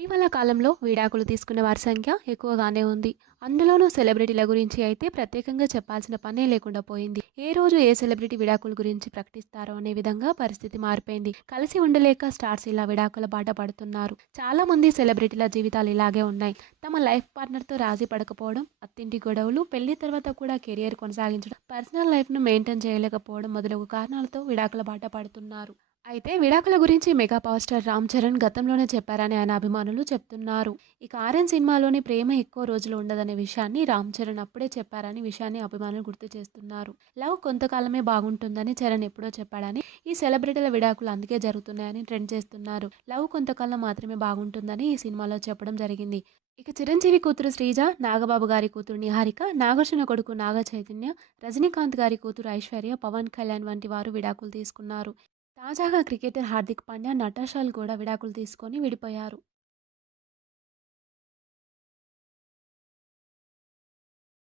ఇటీవల కాలంలో విడాకులు తీసుకున్న వారి సంఖ్య ఎక్కువగానే ఉంది. అందులోనూ సెలబ్రిటీల గురించి అయితే ప్రత్యేకంగా చెప్పాల్సిన పనే లేకుండా పోయింది. ఏ రోజు ఏ సెలబ్రిటీ విడాకుల గురించి ప్రకటిస్తారో అనే విధంగా పరిస్థితి మారిపోయింది. కలిసి ఉండలేక స్టార్స్ ఇలా విడాకుల బాట పడుతున్నారు. చాలా మంది సెలబ్రిటీల జీవితాలు ఇలాగే ఉన్నాయి. తమ లైఫ్ పార్ట్నర్తో రాజీ పడకపోవడం అత్తింటి గొడవలు పెళ్ళి తర్వాత కూడా కెరియర్ కొనసాగించడం పర్సనల్ లైఫ్ను మెయింటైన్ చేయలేకపోవడం మొదలగు కారణాలతో విడాకుల బాట పడుతున్నారు. అయితే విడాకుల గురించి mega power star Ram Charan గతంలోనే చెప్పారని ఆయన అభిమానులు చెప్తున్నారు. ఇక ఆర్యన్ సినిమాలోని ప్రేమ ఎక్కువ రోజులు ఉండదనే విషయాన్ని రామ్ చరణ్ అప్పుడే చెప్పారని విషయాన్ని అభిమానులు గుర్తు చేస్తున్నారు. లవ్ కొంతకాలమే బాగుంటుందని చరణ్ ఎప్పుడో చెప్పాడని ఈ సెలబ్రిటీల విడాకులు అందుకే జరుగుతున్నాయని ట్రెండ్ చేస్తున్నారు. లవ్ కొంతకాలం మాత్రమే బాగుంటుందని ఈ సినిమాలో చెప్పడం జరిగింది. ఇక చిరంజీవి కూతురు శ్రీజ నాగబాబు గారి కూతురు నిహారిక నాగార్జున కొడుకు నాగ చైతన్య రజనీకాంత్ గారి కూతురు ఐశ్వర్య పవన్ కళ్యాణ్ వంటి వారు విడాకులు తీసుకున్నారు. తాజాగా క్రికెటర్ హార్దిక్ పాండ్యా నటాషాలు కూడా విడాకులు తీసుకొని విడిపోయారు.